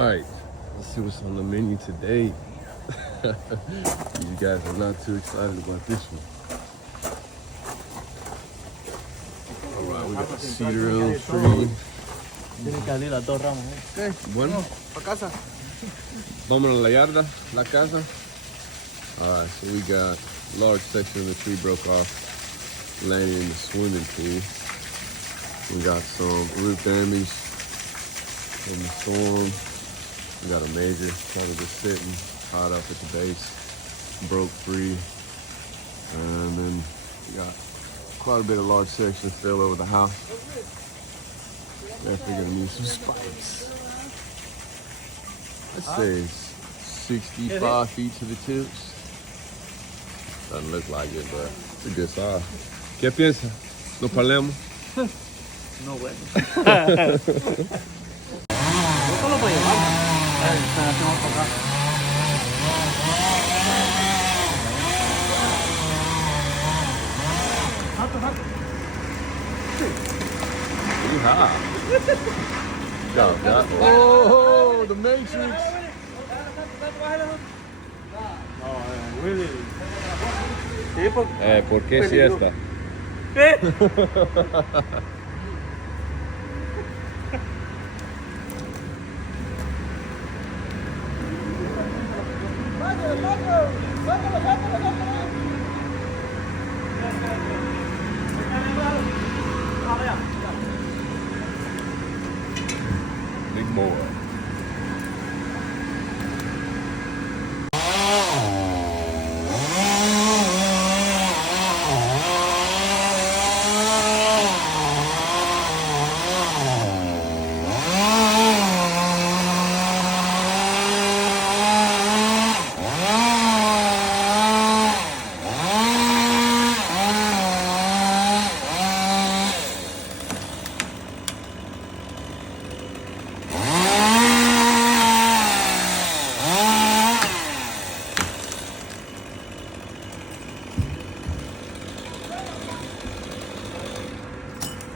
right, let's see what's on the menu today. You guys are not too excited about this one. All right, we got the cedar elm tree. Okay, bueno. Vamos a la yarda, la casa. All right, so we got a large section of the tree broke off, landing in the swimming pool. We got some roof damage from the storm. We got a major, probably just sitting, tied up at the base, broke free. And then we got quite a bit of large sections fell over the house. Definitely gonna need some spikes. Let's say it's 65 feet to the tips. Doesn't look like it, but it's a good size. ¿Qué piensa? ¿Nos palemos? No, bueno. ¿Esto lo puede llevar? Tengo que tocar. Pretty high. Oh, the Matrix. ¿Por qué siesta? Big boy.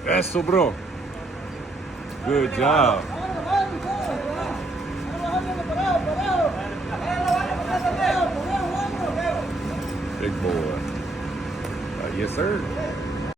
Eso, bro. Good job. Big boy. Yes, sir.